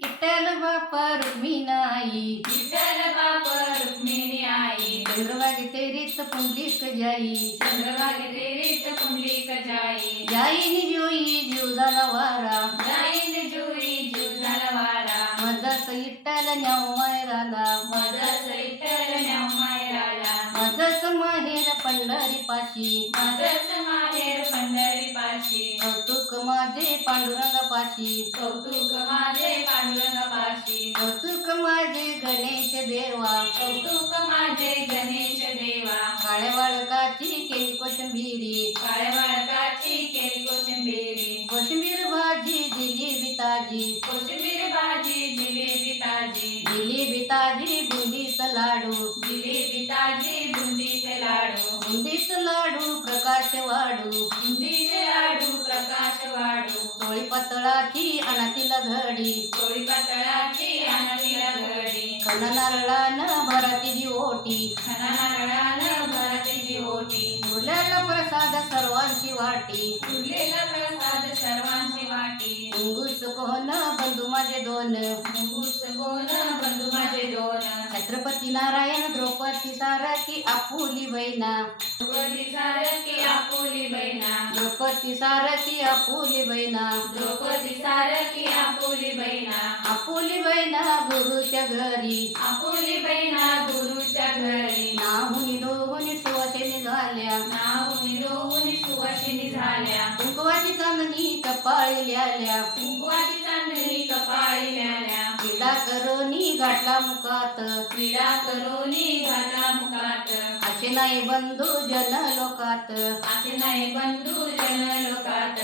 विठ्ठल बाप रुक्मिणाई, विठ्ठल बाप रुक्मिणी आई, चंद्रभागे तेरीच पुंडलिक जाई, चंद्रभागे तेरीच पुंडलिक जाई, जाईन जोई जीव झाला वारा, जाईन जुई जीव झाला वारा, माझाच विठ्ठल न्याव मायराला, माझाच विठ्ठल न्याव माहेराला, माझाच माहेर पंढरी पाशी, माझाच माहेर पंढरी पाशी, कौतुक माझे पांडुरंगा पाशी, कौतुक माझे पांडुरंग पाशी, कौतुक माझे गणेश देवा, कौतुक माझे गणेश देवा, काळ्या बाळकाची केली कोशिंबिरी, काळ्या बाळकाची केली कोशिंबिरी, कोशिंबीर भाजी जिलेबी ताजी, कोशिंबीर भाजी जिलेबी ताजी, जिलेबी ताजी बुंदीच लाडू, जिलेबी ताजी बुंदीचे लाडू, बुंदीच लाडू प्रकाश वाढू, बुंदीचे लाडू प्रकाश वाढू, चोळी पातळाची अनातील घडी, पोळी पातळाची आनंदीला घडी, खण नारळानं भरातीची ओटी, खना नारळानं भरातीची ओटी, मुलाला प्रसाद सर्वांची वाटी, उरलेला प्रसाद सर्वांची वाटी, मुंगूस कोण बंधू माझे दोन, मुंगूस गोन बंधू माझे दोन, छत्रपती नारायण द्रौपदी सारथी आपुली बहिणा, द्रौपदी सारखी आपुली बहिणा, द्रौपदी सारथी आपुली बहिणा, द्रौपदी सारखी आपुली बहिणा, आपुली बहिणा गुरुच्या घरी, आपुली बहिणा गुरुच्या घरी, नाहुनी दोहुनी सुवासिनी झाल्या, नाहुनी दोहुनी सुवासिनी झाल्या, कुंकवाची चांदणी कपाळी आल्या, कुंकवाची चांदणी कपाळी ल्याल्या, क्रीडा करोनी गाठला मुखात, क्रीडा करोनी घाला मुखात, असे नाही बंधू जन लोकात, असे नाही बंधू जन लोकात.